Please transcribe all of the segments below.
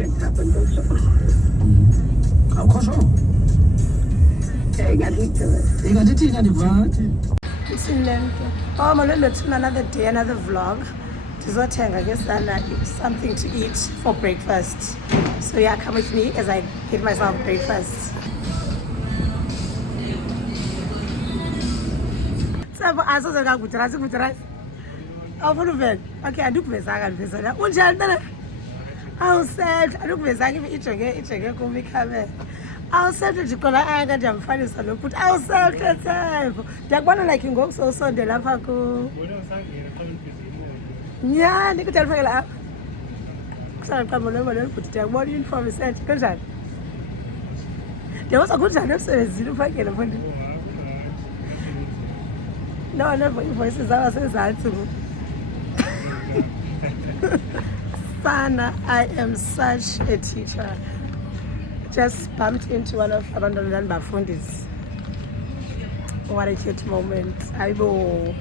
shit happened also. Awukho sure? Ingathi thina ndivathi. Oh, Malone, let's do another day, another vlog. Ndizothenga ke sana something to eat for breakfast. So yeah, come with me as I get myself breakfast. Sabo asoze ngakudala sikudala. Awufuna uvela? Okay, andikuvezanga ndivezela. Unjani mntana? Awusethe, andikuvezanga ijenge kum ikhamera. Awusethe ndiqola anga ndiyamfanisa lo futhi. Awusethe Sebo. Ndiyakubona like ngoku sowusonde lapha ku. Nyani kuthi alifakela apha. Kusana qambo lo futhi ndiyakubona uniform isethe kanjani? Ndiyabuza kunjani emsebenzini ufakele mfundi? No, never voices zaba sezantsi. Sana, I am such a teacher. Just bumped into one of abantwana bafundisi. What a cute moment. Ayibo.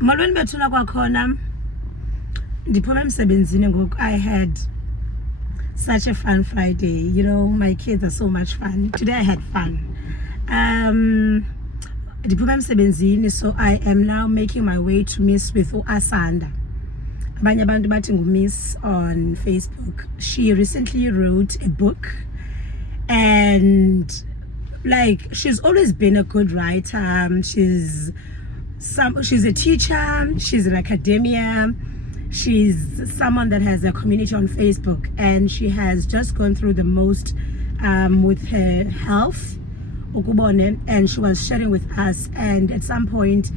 Molweni bethuna kwakhona. Ndiphume emsebenzini ngoku. I had such a fun Friday. You know, my kids are so much fun. Today I had fun. Ndiphume emsebenzini, so I am now making my way to Miss with Asanda. Abanye abantu bathi nguMiss on Facebook. She recently wrote a book, and like she's always been a good writer. She's a teacher, she's an academia. She's someone that has a community on Facebook, and she has just gone through the most with her health, and she was sharing with us. And at some point,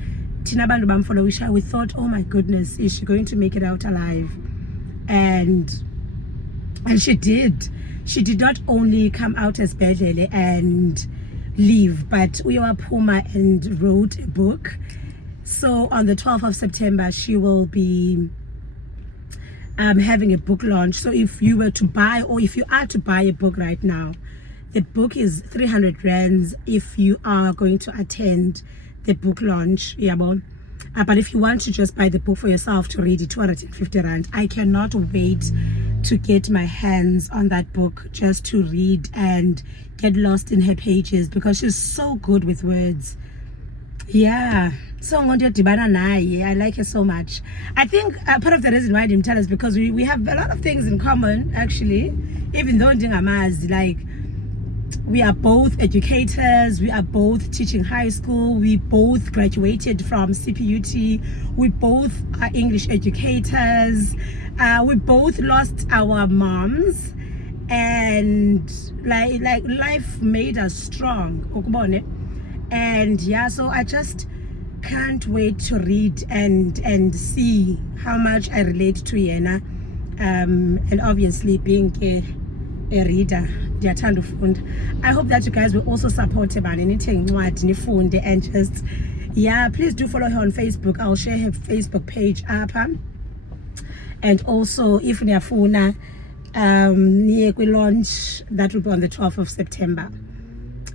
Tina Bandu Bamfollowisha, we thought, oh my goodness, is she going to make it out alive? And she did. She did not only come out as Bedele and leave, but Uyawa Puma and wrote a book. So on the 12th of September, she will be having a book launch. So if you were to buy, or if you are to buy a book right now, the book is 300 rands if you are going to attend the book launch. But if you want to just buy the book for yourself to read it, 250 rand. I cannot wait to get my hands on that book just to read and get lost in her pages, because she's so good with words. Yeah, so I wanted to I like her so much. I think part of the reason why I didn't tell us because we have a lot of things in common, actually, even though like we are both educators, we are both teaching high school, we both graduated from CPUT, we both are English educators, we both lost our moms, and like life made us strong. And yeah, so I just can't wait to read and see how much I relate to Yena, and obviously being a reader. I hope that you guys will also support her and just, yeah, please do follow her on Facebook. I'll share her Facebook page up, and also if niyafuna launch, that will be on the 12th of September.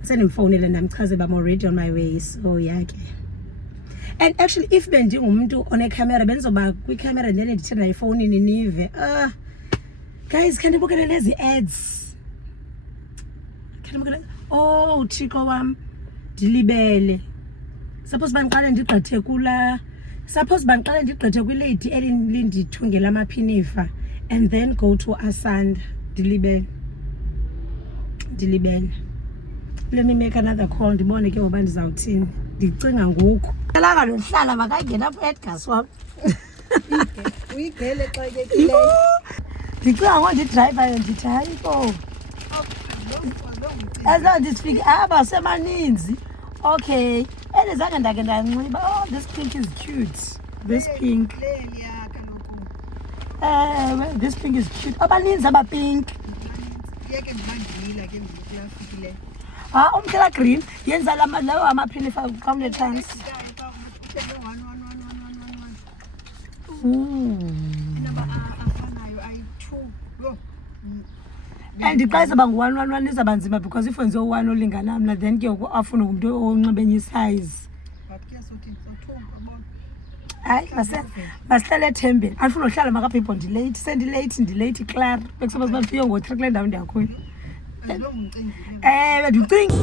Send him phone and I'm because I'm already on my way. So yeah, okay. And actually, if bendi umuntu on a camera, benzoba kwi camera and then edit my phone in nive. Guys, can you look at the ads? Can you look at? Oh, Chico wam dilibele. Suppose banqale ndigqithe kula. Suppose banqale ndigqithe kwi lady elindithungela amaphinifa, and then go to Asanda dilibele. Let me make another call. Ndibone ke ngoba ndizawuthini. Ndicinga ngoku. Elanga lohlala makangena apho Edgar swam. Uyigele xa yekileyo. Ndicinga ngoku ndidriver ndithi hayi bo. As ndifike aba semaninzi. Okay. Elizange ndake ndanxiba. Oh, this pink is cute. This pink. This pink is cute. Abaninzi aba pink. Yeke ndibandila ke ndiyafikile. Umdala green yenza lawo amaphinifa xa une-chance. and xa izawuba ngu-111 izawuba nzima because if wenziwe u-1 olingana mna then ke ngoku afune umntu onxiba enye isize. but kuyasothi sothunga yabona. Hayi masihlale ethembeni andifuna uhlala makaphipo ndilate Clara bekusoba uba ndifike ngo-3 kule ndawo ndiyakuyo. Lo ngumcingile. Ewe ndicinga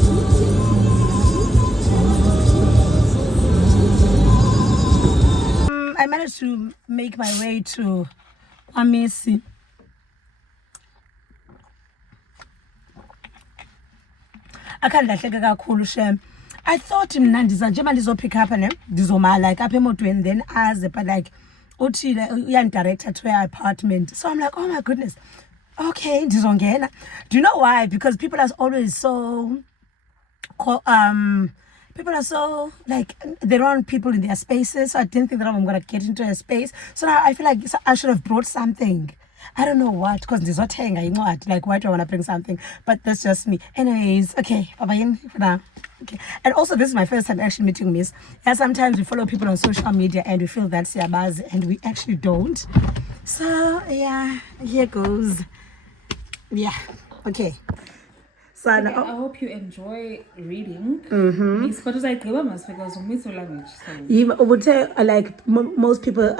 I managed to make my way to Kwamisi. Akhandilahleke kakhulu shem. I thought mna njengoba ndizopick up ne ndizoma like apha emotweni then aze but like uthile uyandidirector to her apartment. So I'm like, oh my goodness. Okay, ndizongena. Do you know why? Because people are always so people are so like they don't want people in their spaces, so I didn't think that I'm gonna get into a space. So now I feel like I should have brought something. I don't know what, because ndizotenga incwadi, like why do I want to bring something? But that's just me. Anyways, okay, bye for now. Okay, and also this is my first time actually meeting Miss. Yeah, sometimes we follow people on social media and we feel that's siyabazi and we actually don't. So yeah, here goes. Yeah, okay. So Okay, I hope you enjoy reading. Miss, but I because Miss language. So like most people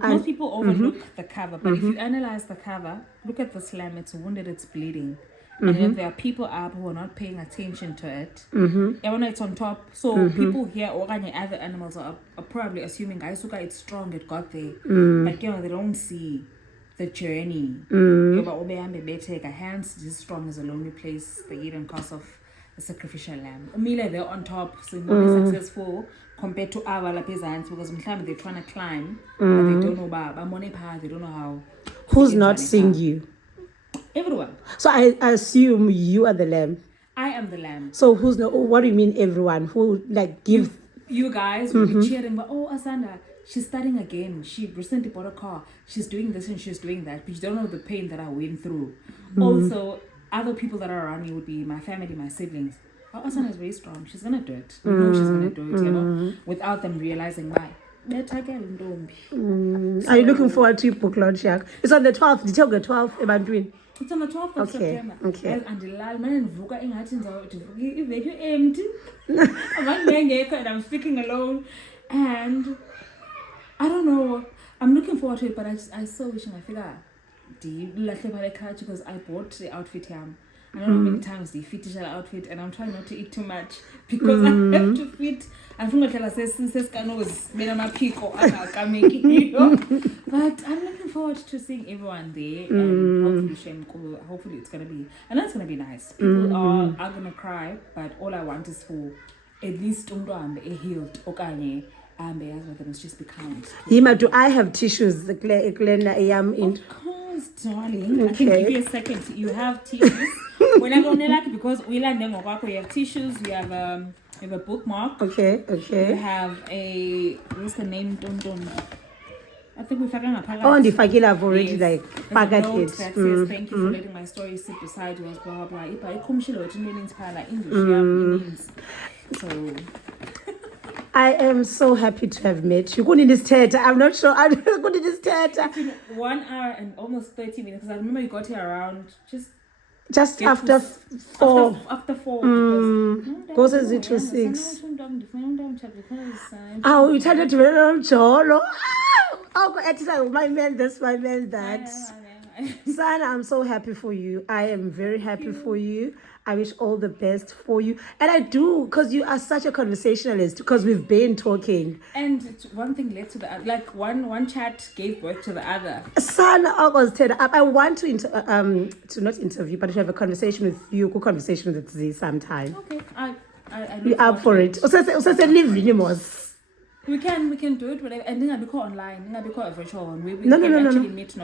most people overlook the cover, but if you analyze the cover, look at the slam. It's wounded, it's bleeding, and then there are people up who are not paying attention to it. Yeah, when it's on top, so people here or any other animals are probably assuming Aisuka it's strong, it got there, but they don't see the journey. Hence, this strong is a lonely place, the hidden cost of the sacrificial lamb. Umile, they're on top, so more successful compared to our lapizans because they're trying to climb, but they don't know about they don't know how. Who's not seeing you? Everyone. So I assume you are the lamb. I am the lamb. So who's not? What do you mean everyone? Who like give? You guys will be cheering, but oh, Asanda, she's starting again. She recently bought a car. She's doing this and she's doing that. But you don't know the pain that I went through. Also, other people that are around me would be my family, my siblings. Oh, Asanda is very strong. She's gonna do it. You know she's gonna do it, you know, without them realizing why. Better girl, don't. Are you looking forward to your book launch? It's on the 12th. Did you the 12th about doing? It's on the 12th of September. Okay. And the last man Vuka in Hatins very empty. And I'm speaking alone. And I don't know. I'm looking forward to it, but I so wishing I figure do you like because I bought the outfit here. I don't know how many times the fit the outfit and I'm trying not to eat too much because I have to fit. I'm from but I'm looking forward to seeing everyone there and hopefully it's gonna be nice. People are gonna cry, but all I want is for at least a healed okanye must just be kind. Hima, do I have tissues? Of course, darling. I can give you a second. You have tissues. When I don't like it because we learn them about you have tissues, you have a bookmark. Okay. You have a what's the name? Don't. I think we forgot a palette. Oh, and the Fagila have already like packet it. That says thank you for letting my story sit beside you. Blah blah blah. If I come shilo, it means English. So. I am so happy to have met you. In this theater, I'm not sure. I'm good in this theater. 1 hour and almost 30 minutes. Because I remember you got here around just after 4. After 4. Goes as it to 6. Oh, you turned it to very Jolo. Oh, my man, that's my man, that. Sana, I'm so happy for you. I am very happy for you. I wish all the best for you. And I do, because you are such a conversationalist, because we've been talking. And one thing led to the other. Like one chat gave birth to the other. Sana, I want to not interview, but to have a conversation with you, good conversation with Z sometime. Okay, I You're up for it. We can do it, whatever. And then I'll be called online. Then I'll be called a virtual one. We No. actually meet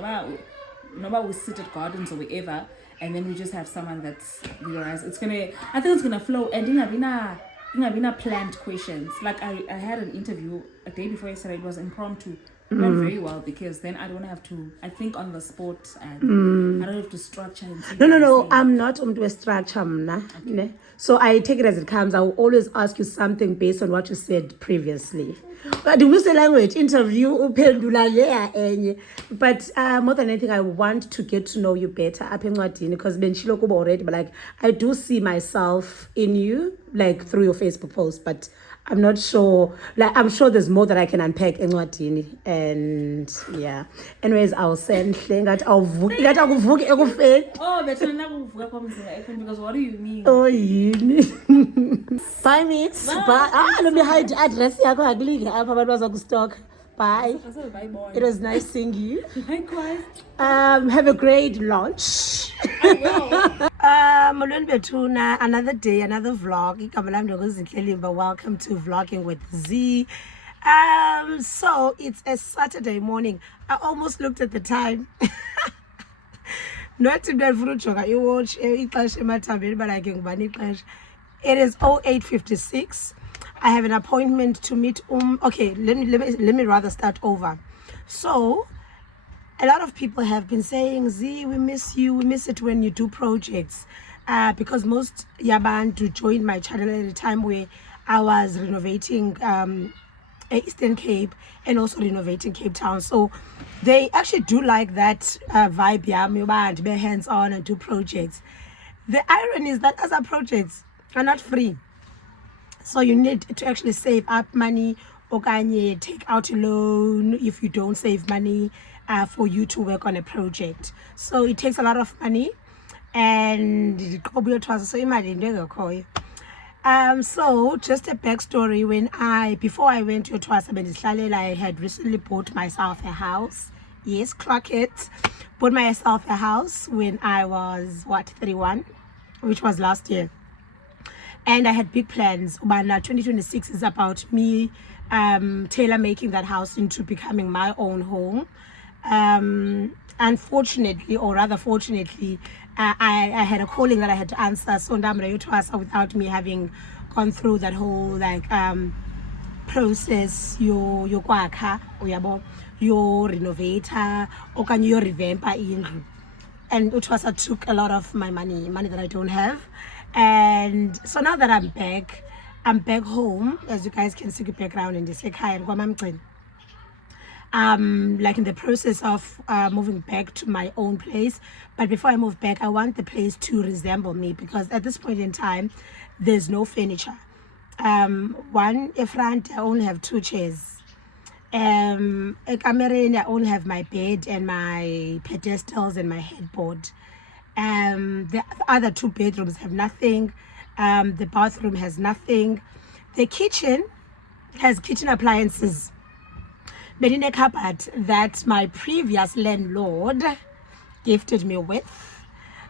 we sit at gardens or wherever, and then we just have someone that's realized I think it's gonna flow. And then I've been planned questions. Like I had an interview a day before yesterday. It was impromptu. Not very well because then I don't have to. I think on the spot and I don't have to structure. No. I'm not a structure, okay. So I take it as it comes. I will always ask you something based on what you said previously. But English language interview uphendula leya enye. But more than anything, I want to get to know you better apha encwadini because benchilo kuba already, but like I do see myself in you like through your Facebook post, but I'm not sure. Like I'm sure there's more that I can unpack encwadini, and yeah. Anyways, I'll send ngathi akuvuki ekufeni. Oh, better nakuvuka kwamzila FM because what do you mean? Oh yini. 5 minutes. Bye. Let me hide address yakho akulike apha abantu bazokustock. Bye. Bye boy. It was nice seeing you. Likewise. Have a great lunch. Molweni bethuna, another day, another vlog. Igama lami ngokuzinhle Limba. Welcome to Vlogging with Z. So it's a Saturday morning. I almost looked at the time. Not to you watch but I can it is 08:56. I have an appointment to meet okay, let me rather start over. So a lot of people have been saying, Z, we miss you, we miss it when you do projects, because most yabantu joined my channel at a time where I was renovating Eastern Cape and also renovating Cape Town, so they actually do like that vibe, to be hands-on and do projects. The irony is that other projects are not free, so you need to actually save up money or can you take out a loan if you don't save money for you to work on a project. So it takes a lot of money, and so just a backstory. Before I went to Twasa, I had recently bought myself a house. Yes, clock it. Bought myself a house when I was 31, which was last year. And I had big plans. But 2026 is about me tailor making that house into becoming my own home. Unfortunately, or rather fortunately, I had a calling that I had to answer. So without me having gone through that whole process, your renovator, or can you revamp indlu. And Utwasa took a lot of my money that I don't have. And so now that I'm back home, as you guys can see the background in this like in the process of moving back to my own place. But before I move back, I want the place to resemble me, because at this point in time there's no furniture. One front, I only have 2 chairs. A camera, I only have my bed and my pedestals and my headboard. The other 2 bedrooms have nothing. The bathroom has nothing. The kitchen has kitchen appliances, but in a cupboard that my previous landlord gifted me with.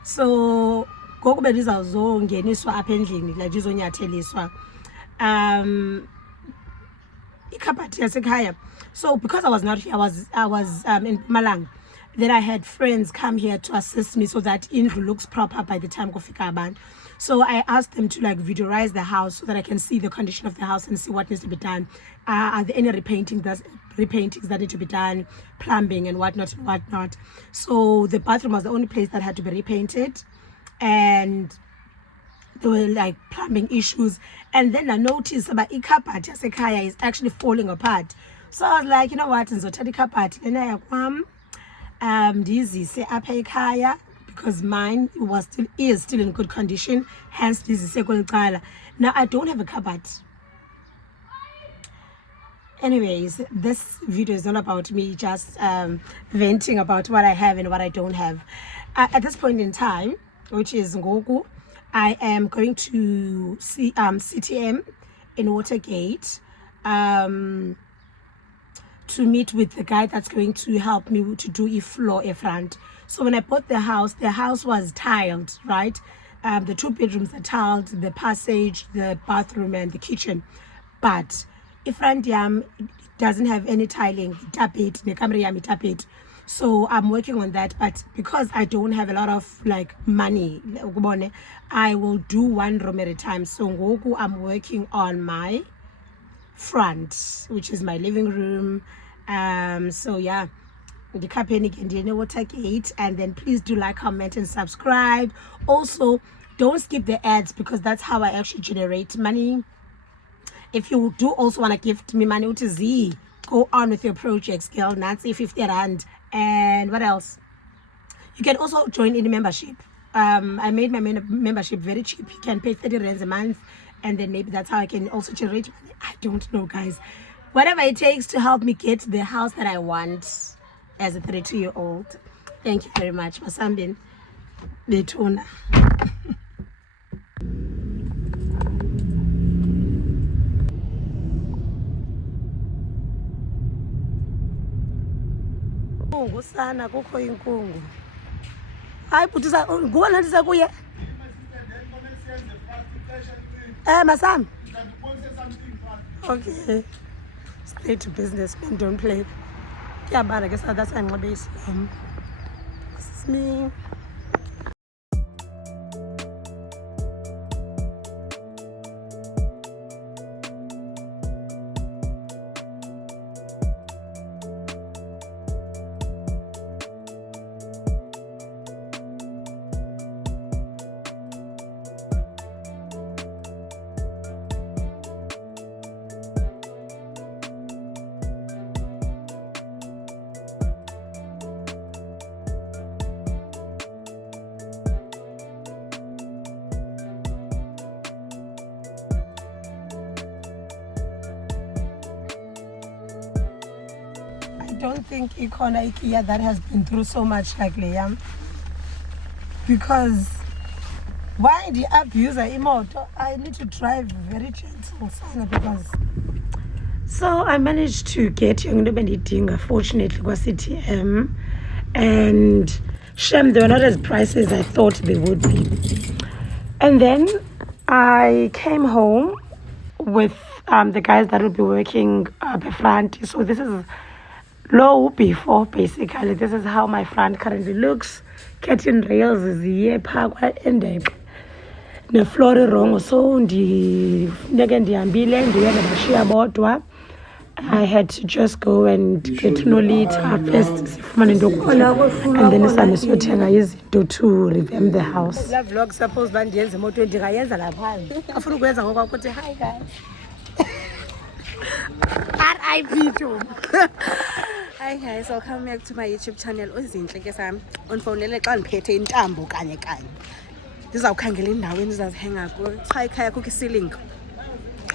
So ngizongeniswa apha endlini like izonyatheliswa ikhabhathi yasekhaya. So because I was not here, I was in Malang. Then I had friends come here to assist me so that indlu looks proper by the time kufika abantu. So I asked them to like videoize the house so that I can see the condition of the house and see what needs to be done. Are there any repaintings that need to be done, plumbing and whatnot. So the bathroom was the only place that had to be repainted, and there were like plumbing issues. And then I noticed about ikhabhathi yasekhaya is actually falling apart. So I was like, you know what, ngizothatha ikhabhathi lena yakwam ndizise apha ekhaya, because mine is still in good condition, hence ndizise kweli cala. Now I don't have a cupboard. Anyways, this video is not about me just venting about what I have and what I don't have. At this point in time, which is ngoku, I am going to see CTM in Watergate to meet with the guy that's going to help me to do a floor a front. So when I bought the house was tiled, right? The 2 bedrooms are tiled, the passage, the bathroom and the kitchen. But front yam doesn't have any tiling, tapet, the camera yam tapet. So I'm working on that, but because I don't have a lot of like money, I will do 1 room at a time. So ngoku I'm working on my front, which is my living room. So yeah, the Kapenic and Watergate, and then please do like, comment and subscribe. Also don't skip the ads, because that's how I actually generate money. if you do also want to gift me money, which is Z, go on with your projects, girl. Nancy, 50 rand. And what else? You can also join in the membership. I made my membership very cheap. You can pay 30 rands a month, and then maybe that's how I can also generate money. I don't know, guys. Whatever it takes to help me get the house that I want as a 32-year-old. Thank you very much, Masambin. Betuna. Inkungu sana, kukho inkungu. Hayi butisa nguwe nathi sekuye. Masam. Okay. Stay to business, man, don't play. Yeah, but I guess that's my base. This is me. I don't think Ikona IKEA that has been through so much like Liam, because why the abuser imoto? I need to drive very gentle sana because so I managed to get young Dinga fortunately was CTM, and shame they were not as pricey as I thought they would be. And then I came home with the guys that will be working up front. So this is low before, basically. This is how my front currently looks. Curtain rails is here, park and the floor wrong. So I had to just go and get to know it first, and then izinto to revamp the house. La vlog suppose bandiyenze emoto ndingayenza lapha. Afuna ukwenza ngoba ukuthi hi guys. RIP to. Hi guys, welcome back to my YouTube channel. Uzinhle ke sami. Unfonele xa ngiphethe intambo kanye kanye. Ndizawukhangela indawo endizazihenga kuyo. Cha ekhaya kukho isilingo.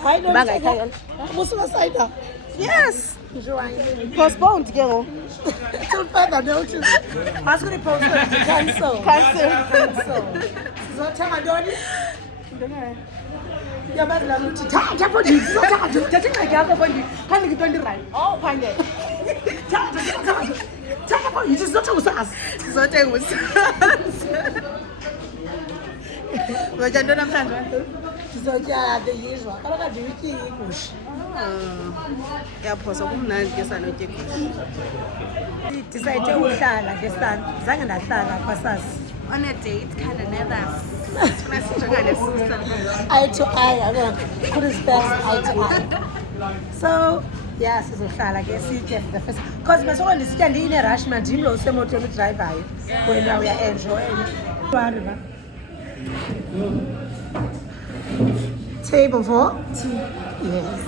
Hayi lo bangayikhaya. Ubusuka side. Yes. Postponed ke ngo. Till further notice. Masukuni postponed to cancel. Cancel. Sizothenga ntoni? Yabazi la ukuthi thatha mfondini sizothatha thatha ingxaki yakho mfondini phande nge-20 rand. Oh phande. Thatha mfondini sizothenga usasi. Sizothenga usasi. Uzotya ntoni namhlanje? Sizotya the usual. Kaloku andiyityi igusha. Yaphosa kumnandi ke sanotya igusha. Ndisayithe uhlala ke sana. Zange ndahlala kwasasi. On a date, kind of never. Eye to eye, I'm gonna put his best eye to eye. So, yeah, sizohlala ke sitye the first. Because besoko ndisitya ndiyine rush man ndim lo usemotweni udrivayo. Wena uya-enjoy. Table for 2. Yes.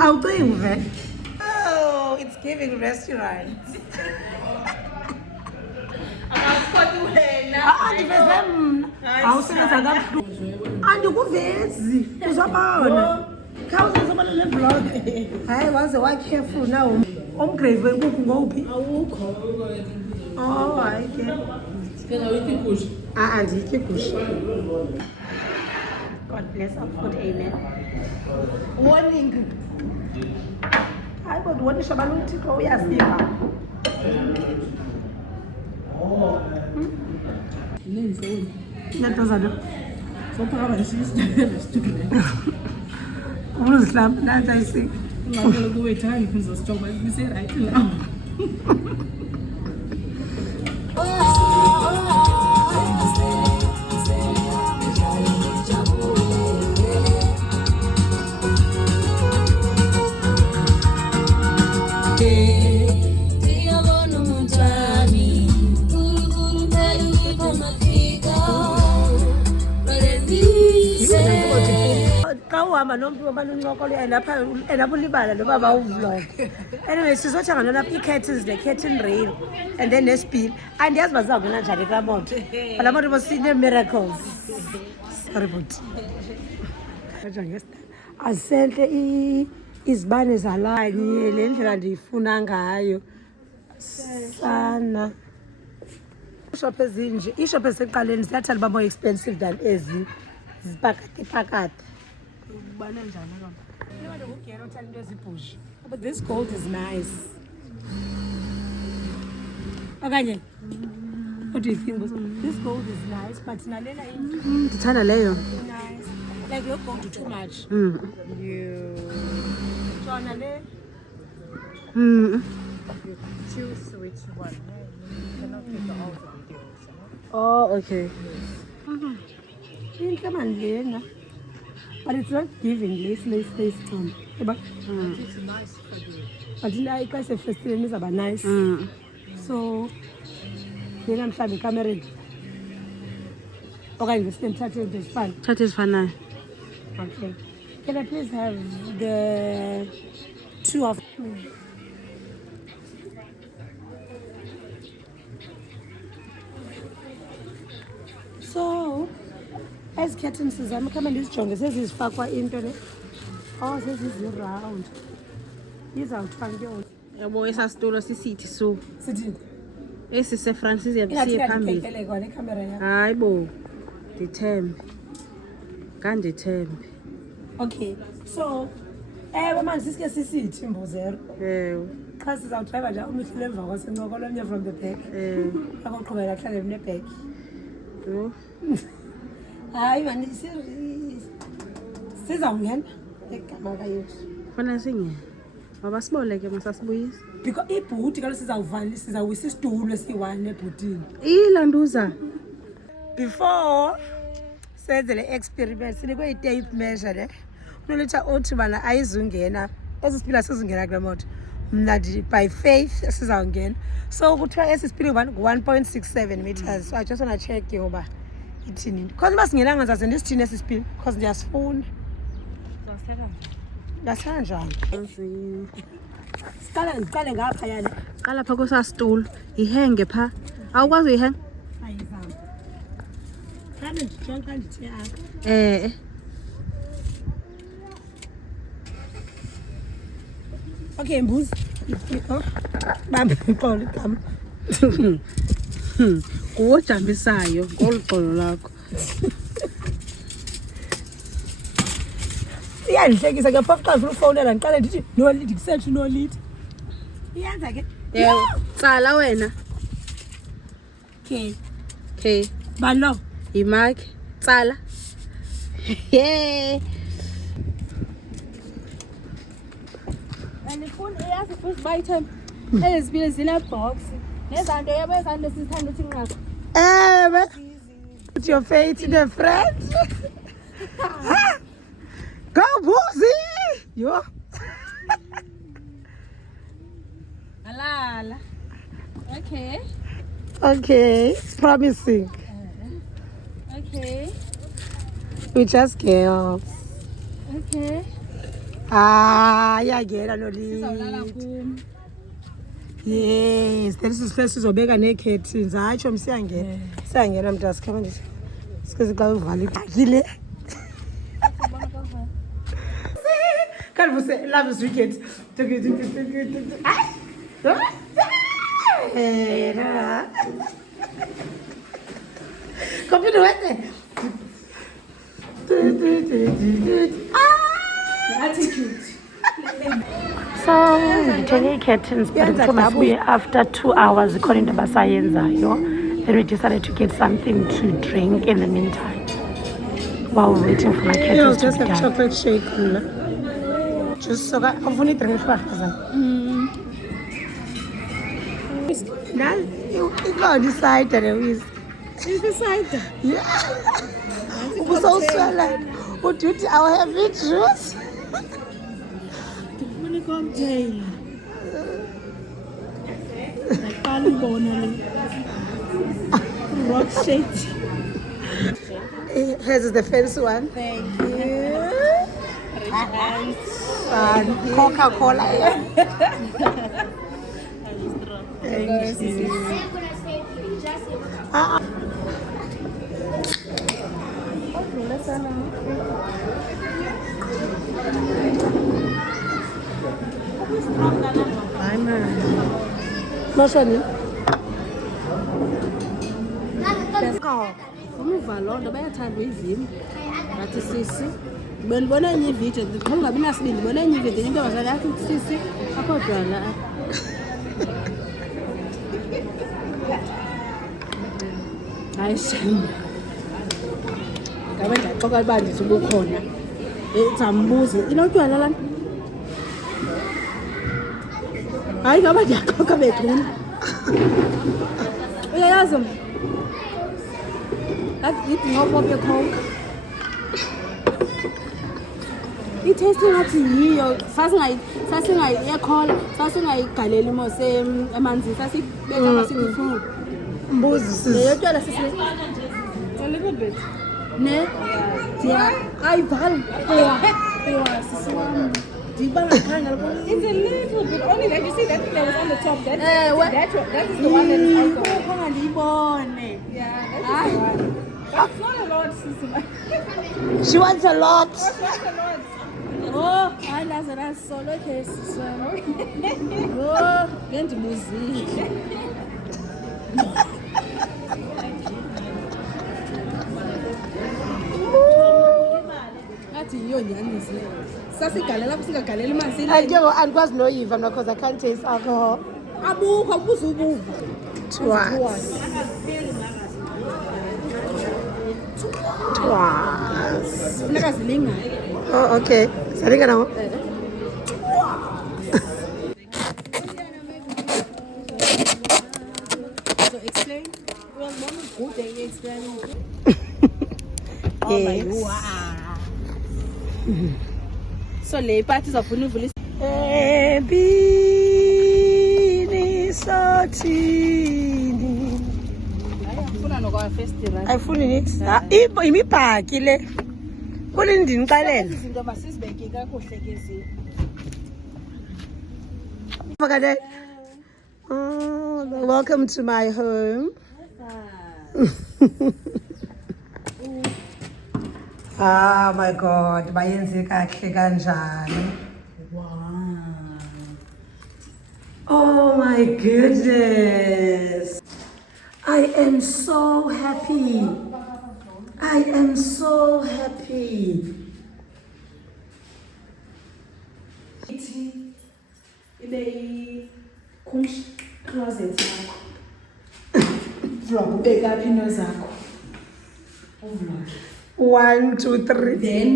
Awucingi. Oh, it's giving restaurant. Andiveze mna. Awusebenza kabuhlungu. Andikuvezi. Uzobona. Khawuzoba le vlog. Hayi waze wa careful now. Omgrave wenkukhu ngowuphi? Awukho. Oh, hayi ke. Phela uyityi igusha. Andiyityi igusha. God bless our food, amen. Warning. Hayi kodwa uwonisha bani uThixo uyasiva. Nantozana. Sophakama nesisithandela student. Uzihlamba nansi ayisi. Ngakho kuwe time because sijoba bise right now. uhamba nomntu obaluncokolo elapha ulibala noba bawuvlog. Anyway, sizotsha ngantona apha ii-curtains ne-curtain rail and then nesipili. Andiyazi uba zizawungena njani kulaa moto. Laa moto mosine-miracles. Sorry, but. Asentle izibane zalanye le ndlela ndiyifuna ngayo. Sana. Iishophu ezinje, iishophu ezisekuqaleni ziyathanda uba more expensive than ezi zipakade. Ubane njani kona? Imali ngugera uthanda into ezibhushu. But this gold is nice. Okanye? What do you think? This gold is nice, but nalena into Ndithanda leyo. nice. Like your gold too much. Jona le. Choose which one. You cannot take all the videos. Oh, okay. Intle man lena. But it's not giving this time. But It's nice for you. I class a festival is about nice. So then I'm trying to camera. Okay, the same chatting is fun. That is fine. Okay. Can I please have the two of So, as curtains I'm coming this strong. Says is fakwa into le. Oh, says is round. These are fun. Yabo esasitulo sisithi so. Sitting. Esi seFrancis Ingathi yabisiye phambili. ngiphelele kona ikamera yakho. Hayibo. Ndithembe. Ngandithembe. Okay. So, manje sisike sisithi mbuzero. Xa sizawudrive nje umihlile emva kwasencoko omnye from the back. Akoqhubela kuhlale ne-back. Yho. Hayi mani sizawungena egama kayethu. Fana singene. Mabasiboleke masasibuyisa. Because ibhuti kaloku sizawuwisa isitulo esiyi-1 ebhutini. Ilanduza. Before senze le experiment sinikwe i-tape measure le. Unolitha othi bana ayizungena. Esi sipili asizungena kule moto. Mna by faith sizawungena. So kuthiwa esi sipili ngu-1.67 meters. So I just want to check yoba ithini. Because uba singenanga ndizaze ndisithini esi sipili because ndiyasifuna. Ndiyasithanda njani? Siqale ngaphayana. Qala pha kwesasitulo. Ihenge pha. Awukwazi uyihenga? Ayizama. Khambe ndijonga ndithe apha. Okay, mbuzi. Bamba iqolo igama. Nguwe ojambisayo ngolu xolo lakho. Iyandihlekisa ke phofu xa ndifuna ufowunela ndiqale ndithi no lead ndisethi no lead. Iyenza ke. Tsala wena. Okay. Okay. Balo. Yimaki. Tsala. Yeah. Andifuni eyazi futhi bayithembe. Ezibili zine-box. Nezanto yabo ezanto sizithanda uthi nqaqa. Put your faith in a friend. Go Buzi! Yo. Alala. Okay. Okay, it's promising. Okay. We just girls. Okay. Iyangena no Sizawulala lead. kum. Yes, then sizobeka nee-curtains. Hatsho msiyangena. Siyangena mntase khama nje. Sike xa uvala ibhakile. Kanti vuse love is wicked. Kompyuta wete. Attitude. So ndithenge ii-curtains but kuthiwa masibuye after 2 hours ikhona into abasayenzayo. Then we decided to get something to drink in the meantime while waiting for my curtains to be done. Chocolate shake mna. Just so that ufuna idrink shwahla. Now ikhona isider lewisi. Isider? Yeah. Ubusawuswela. Uduty I'll have it juice. Ndifuna i-cocktail. Naqala ubona le. Rock shake. Hers is the fancy one. Thank you. Coca-Cola. Thank you. Hi, man. Noshani. umuva loo nto bayathanda uyivimba ngathi sisi ndibona enye ividiyo ndiqhela ungabi nasibindi ndibona enye ividiyo into bazala yathi sisi akho dwala hayi shem ngabe ndiyaxoka uba ndithi ubukhona ndizambuza inotywala laa nto hayi ngabe ndiyaxoka bethuna uyayazi That's not what you call. It tastes like yiyo sasingayigaleli mose emanzini sasibeka masifuna Mbuzi leyo tywala sisi a little bit ne dia ayival sisi wami ndibanga khanga It's a little bit. Only that you see that thing that was on the top. That is the one that is out there. khanga ndiyibone Yeah, that is the one. But it's not a lot, Sisi. She wants a lot. It's not a lot. oh hayi ndaze ndasolo ke sisi wami oh ngendibuzile ngathi yiyo nyanisi sasigalela kusingagalela imanzi Andikwazi noyiva because I can't taste alcohol. abukho buze ubuva Twice. funeka zilingane Oh, okay. Salinga now. so explain well mom is good at explaining Yes. so le party izafuna uvula Ebini sathini. ufuna nokwafestira Ayifuni niks. Imibhaki le. Kulindi nixalela. izinto masizibeke kakuhle ke zi Fakade. Oh, welcome to my home. Ah my god, bayenze kahle kanjani. Wow. Oh my goodness. I am so happy. I am so happy. ibe closet yakho vlog ubeka phi into zakho uvlog 1, 2, 3. then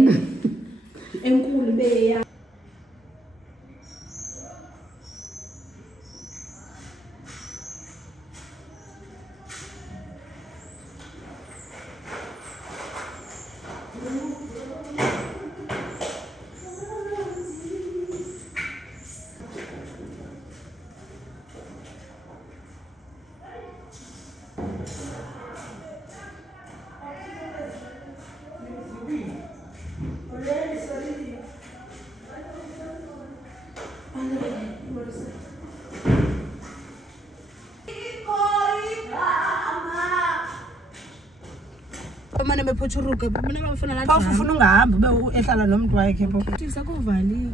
enkulu ibe ya mane bephutshuruke mina bafuna la Phofu ufuna ungahamba ube ehlala nomuntu wakhe pho. sakuvaliwe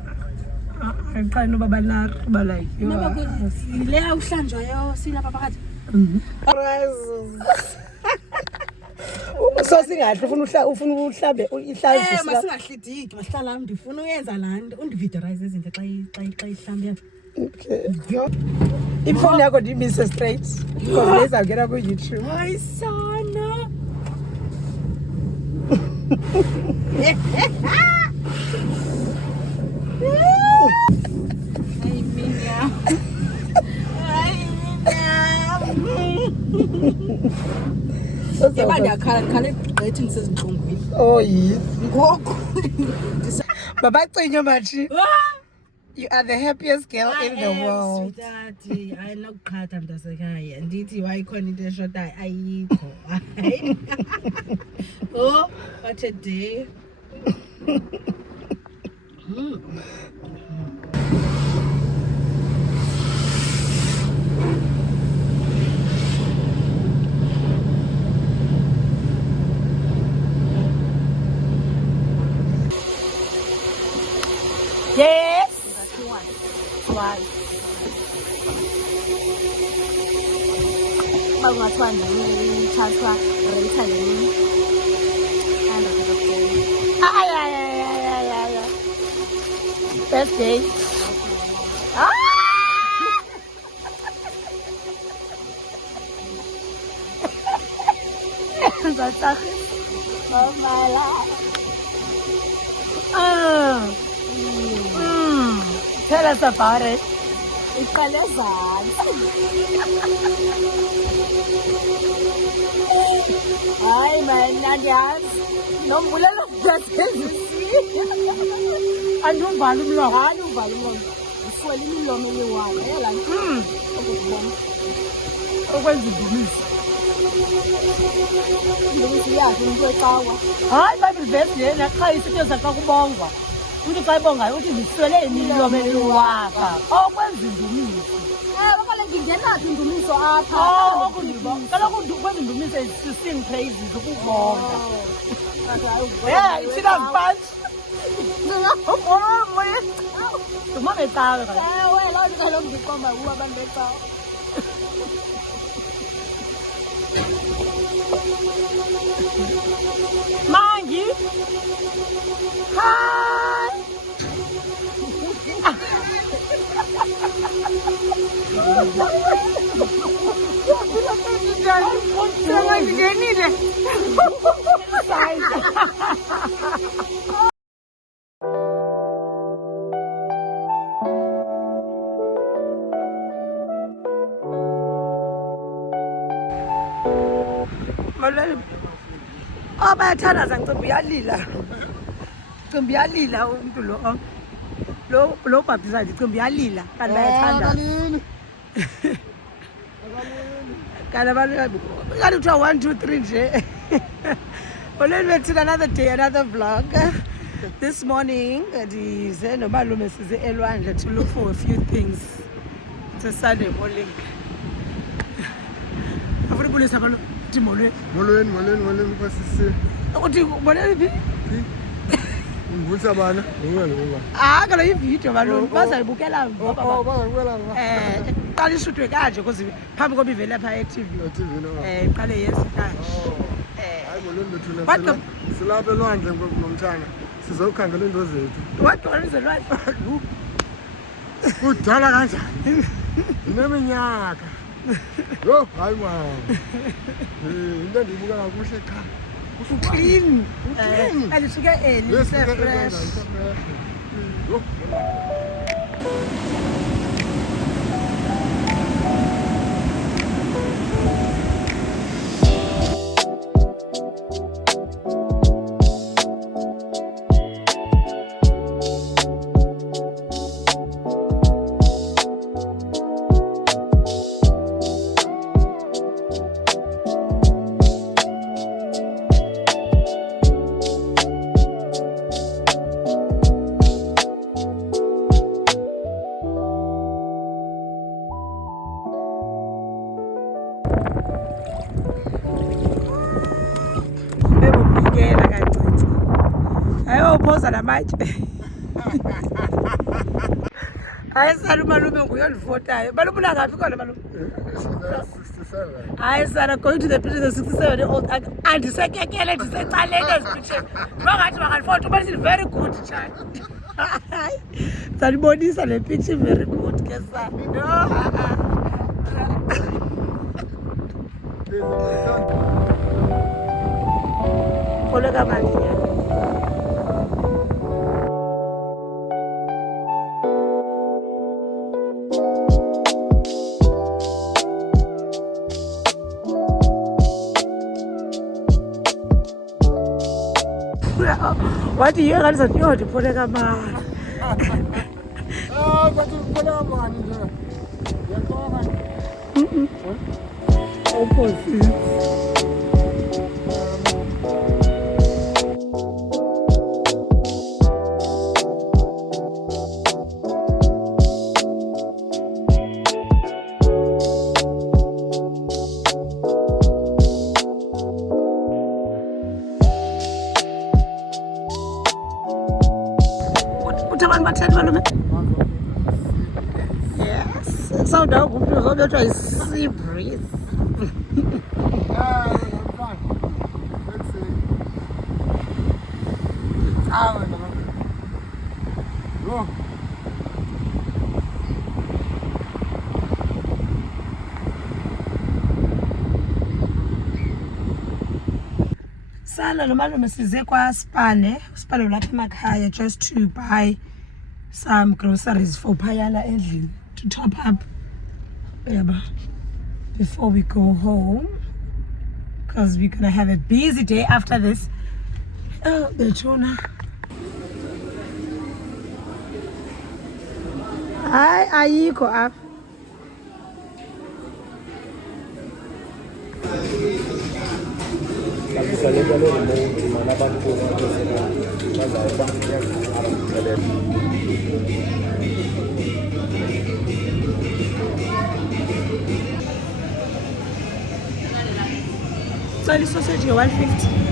Ayiqani uba banari uba like. naba le awuhlanjwayo silapha phakathi So singahle ufuna uhlabe ihlanjwe. masingahlidiki masihlala ndifuna uyenza laa nto undividorize izinto xa ihlambe yakho Okay. Ifoni yakho ndiyimise straight because lezawungena ku-YouTube. hayi sana yeba ndiyakhala gqithi ndisezintlungwini Oh yes. ngoku Babacinyo mathi. You are the happiest girl in the world. sweetheart ayinokuqhatha mntasekhaya ndithi wayikhona into eshotayo ayikho hayi oh what a day Yes. Twice. Bangathiwa ngithathwa rate yini? Ay. First day. Oh my life. Tell us about it. Iqale ezantsi. Hayi man, andiyazi. Nombulelo ndiyasezisile. Andiwuvali umlomo. Andiwuvali umlomo. Ndifuwela imilomo emiwani. Yela nto. Okwenza indumiso. Indumiso iyaphi umntu wecawa? Hayi bandivesi yena qha isinto xa kubongwa. Umntu xa ebongayo uthi ndiswele imilomo emiwaka. Okwenza indumiso. Kaloku ingenaphi indumiso apha? Kaloku kwezi indumiso is-sing praises ukubonga. Yeah, ithina mfantshi. Nduma becawe kaloku. Ewe, loo nto kaloku ndiqomba kuba abantu becawe. Mangi. Hi. Oh, bayathandaza ngicimba uyalila. Ngicimba uyalila umntu lo bhabhisa ndicimba uyalila kanti bayathandaza. Kanti abantu kanti kuthiwa 1 2 3 nje. Oleni bethina another day, another vlog. This morning ndize nomalume size elwandle to look for a few things. It's a Sunday morning. Afuna ubulisa abantu Molweni kwasisi. Uthi ubonela phi? Ngivulisa bana, ngoba. Kalo ivideo balo bazayibukela ngoba. Bazayibukela ngoba. Qala ishutwe kanje because phambi koba ivele lapha e-TV. E-TV no. Iqale yesi kanje. Hayi molweni thina. Silapha elwandle ngomthana. Sizokhangela into zethu. Wadona zelwandle. Udala kanjani? Ineminyaka. Yo, hayi man. Into endiyibuka kakuhle cha. Clean. Alifike early, fresh. Yo. Ayophoza namatye. Hayi sana umalume nguye ondifotayo. Malume unangaphi khona malume? 67. Hayi sana going to the picture the 67 year old. Andisekekele ndisecaleni ezipicture. Bangathi bangandifota uba it's very good child. Hayi. Sanibonisa le picture very good ke sana. No. Koleka manje. What do you guys are doing to put a man? But you put a man in there. Opposite. uthi abantu batheni malume? Yes. Sawudawo kumntu uzobethwa yi-sea breeze. Sana nomalume size kwaSpane, uSpane ulapha emakhaya just to buy some groceries for phayana endlini to top up before we go home because we're gonna have a busy day after this. Oh, the tuna. Hi, ayikho apha. So the sausage 150.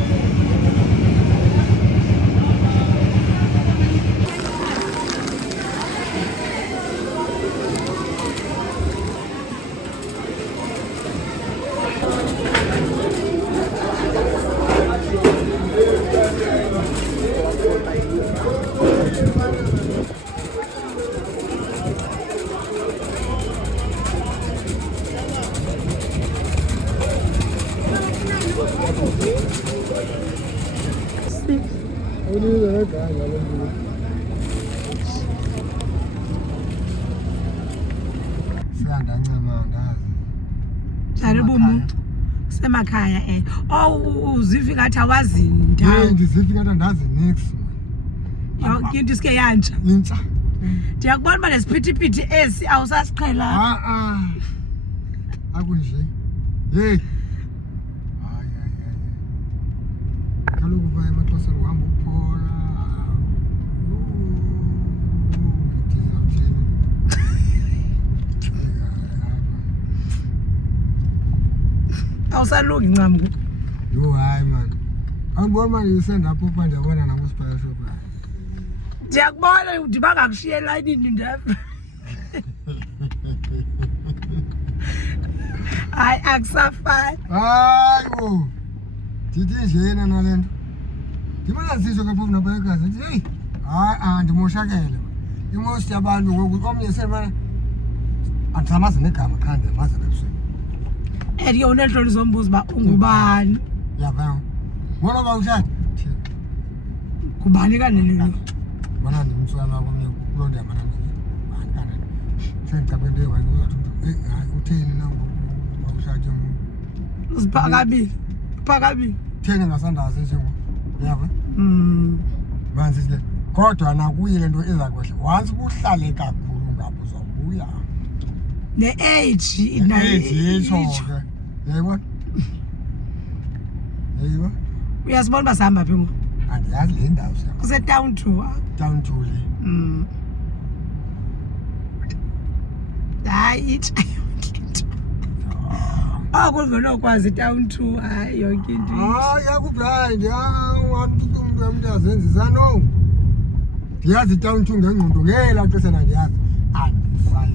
Semakhaya uzivi ngathi awazi ndawo. Ndizivi ngathi andazi nix. Yonke into isike yantsha. Intsha. Ndiyakubona uba lesiphithiphithi esi awusasiqhelanga. Akunje. Hey. Hayi. Kaloku ba emaXhoseni uhamba uphola. Awusalungi ncam. Yo hayi man. Angibona manje isenda apho pha ndiyabona nakuSpire shop. Ndiyakubona udiba ngakushiya elayinini ndeva. Hayi akusafani. Hayi ndithi njena nalento. Ndimana sisho ke phofu nabayekazi ndithi hey hayi ndimoshakele. Imosi yabantu ngoku omnye semana andisamazi negama qha ndiyamazi nebusweni. Yona enhloli zombuzo uba ungubani. Yabona. Wona ba ushaya. Kubani kanene lo? Bona ndimswala komnye kulo ndiyamana manje. Kanene. Sengicabende wena uzathi hayi utheni na ngokushaya ngoku. Uziphakabi. Theni ngasandazi njengo. Yabo. Manje sile. Kodwa nakuyi lento eza kwehle. Once uhlale kakhulu ngapho uzobuya. Ne-age yitsho ke. Yayibona? Uyasibona uba sihamba phi ngoku? Andiyazi le ndawo sihamba. Kuse-town to le. Hayi kungenokwazi i-town to hayi yonke into. Hayi akublind umntu azenzisa no. Ndiyazi i-town to ngengqondo ngela xesha nandiyazi. Andisayazi.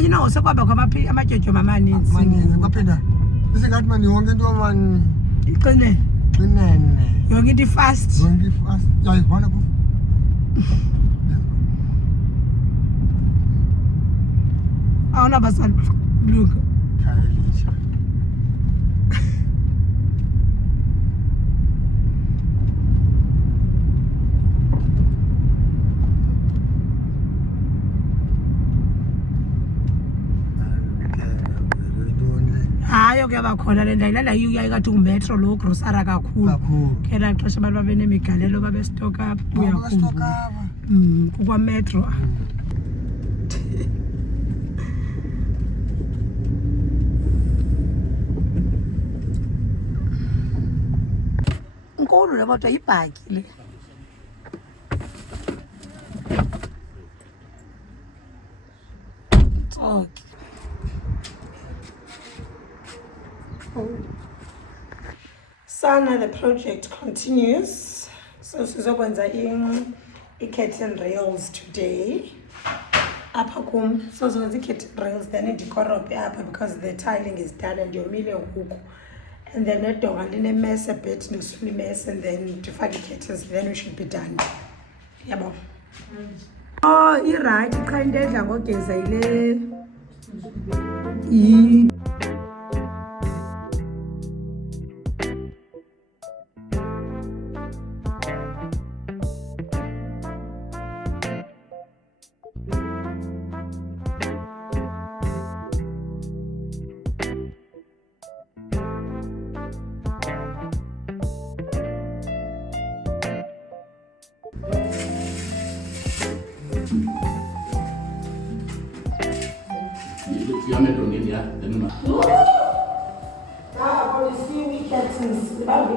You know sekwabakho amatyotyoma amaninzi. Amaninzi kwaphinda isingathi mani yonke into mani iqinene. Yonke into fast. Yayibona ku. Awunabasana look. Khayelitsha. Hayi kuyaba khona le ndawo ilanda uyayikathi umetro lo grocery kakhulu. Kela xesha abantu babe nemigalelo babe stock up buya kukwa metro. Nkulu le moto ibhaki le. Okay. Sana, the project continues. So sizokwenza i-curtain rails today. Apha kum sozenza i-curtain rails then ndikorobhe apha because the tiling is done and yomile ngoku. And then edonga line-mess a bit, ndisule mess, and then ndifake i-curtains, then we should be done. Yabo. Oh, irayithi qha into edla ngogeza yile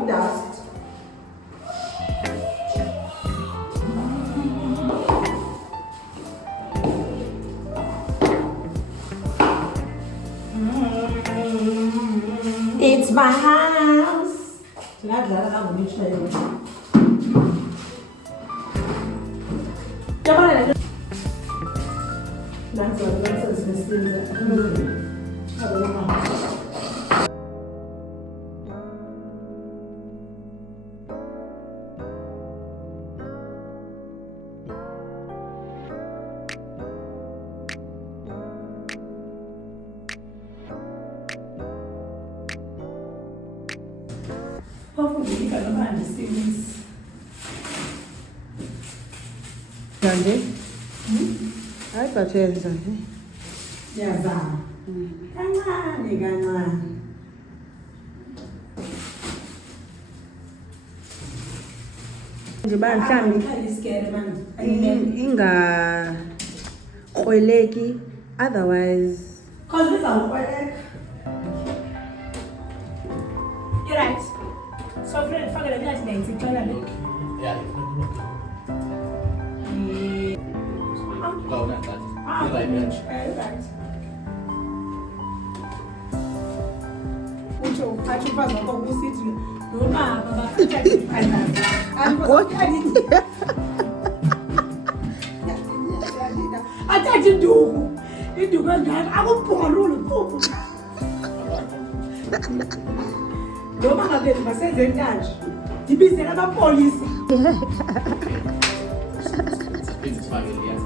dust. It's my house. Hayi but yenza nje. Yazama. Kancane kancane. Nje ba mhlambi inga krweleki otherwise Cause this are quite. You're right. So Fred, forget the last night. It's all Yeah. Go, not that. Right. Ucho, achupaza kwa kusiti. Noma baba fika finance. Athathi induku. Induku ngani akubholulu phuphu. Noma ngabe basenze ntanje. Dibizela abapolisi. It's fine, yes.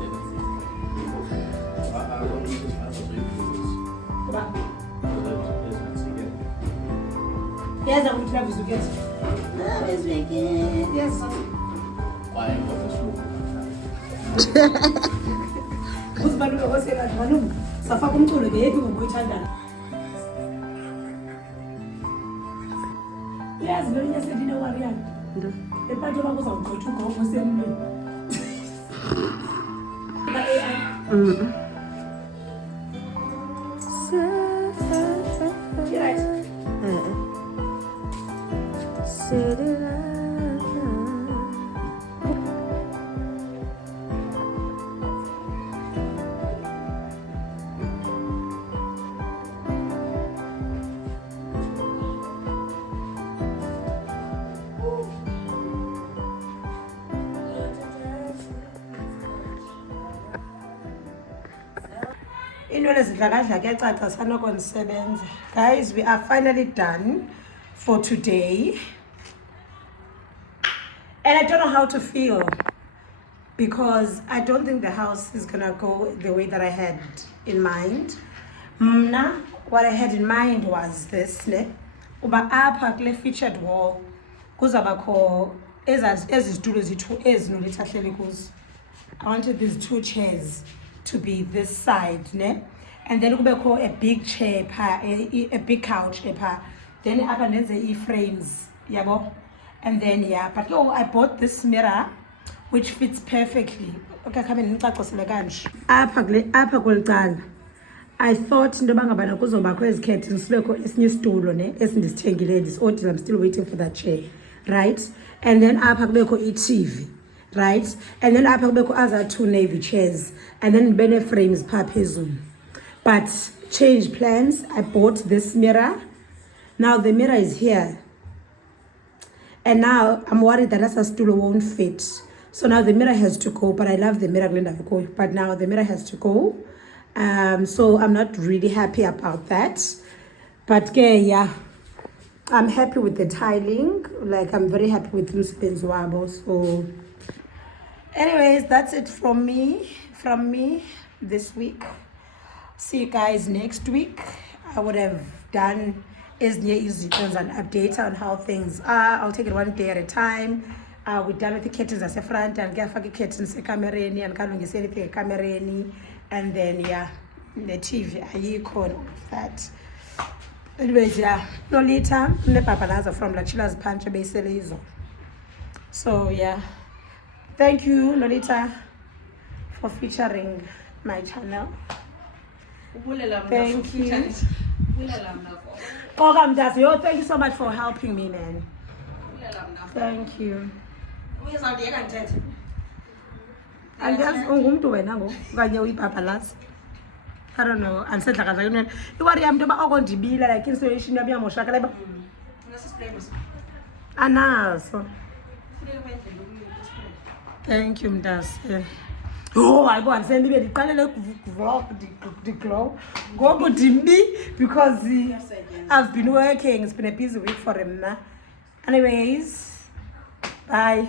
Yes, I'm going to get. Yes. Why am I so? Who's Balu was saying that Manu? Safakum to the baby or which other? Yes, very yes, I didn't know what I am. The Pajama was on go to go for same. Guys, we are finally done for today. And I don't know how to feel because I don't think the house is gonna go the way that I had in mind. What I had in mind was this, uba apha kule featured wall kuzabakho ezizitulo zethu ezinolithahleli kuzo. I wanted these two chairs to be this side, and then kubekho a big chair a big couch then apha nenze frames, yabo. And then but I bought this mirror which fits perfectly. Okay, come in ngicacosele kanje. Apha kwelicala I thought into bangabana kuzobakho ezikhethi sibekho esinye isitulo esindisithengile this order. I'm still waiting for that chair, right? And then apha kubekho TV, right? And then apha kubekho other two navy chairs and then bene frames pha phezulu. But change plans. I bought this mirror. Now the mirror is here. And now I'm worried that that stool won't fit. So now the mirror has to go, but I love the mirror, but now the mirror has to go. So I'm not really happy about that. But yeah, I'm happy with the tiling. Like, I'm very happy with Lucy Benzwabo. So anyways, that's it from me this week. See you guys next week. I would have done an update on how things are. I'll take it one day at a time. We're done with the curtains at the front, and get the curtains camerani and can't get anything camerani, and then yeah, the TV icon of that. Anyways, yeah, Lolita, the papalaza from La Chilla's Pancha basically. So yeah, thank you, Lolita, for featuring my channel. Thank you. Thank you so much for helping me, man. Thank you. And just I don't know. I'm saying like you worry I'm doing all going to be like inspiration. Be a motion. So thank you, Mdas. Oh, I go and send me the panel vlog the glow. Go to me because I've been working. It's been a busy week for him now. Anyways, bye.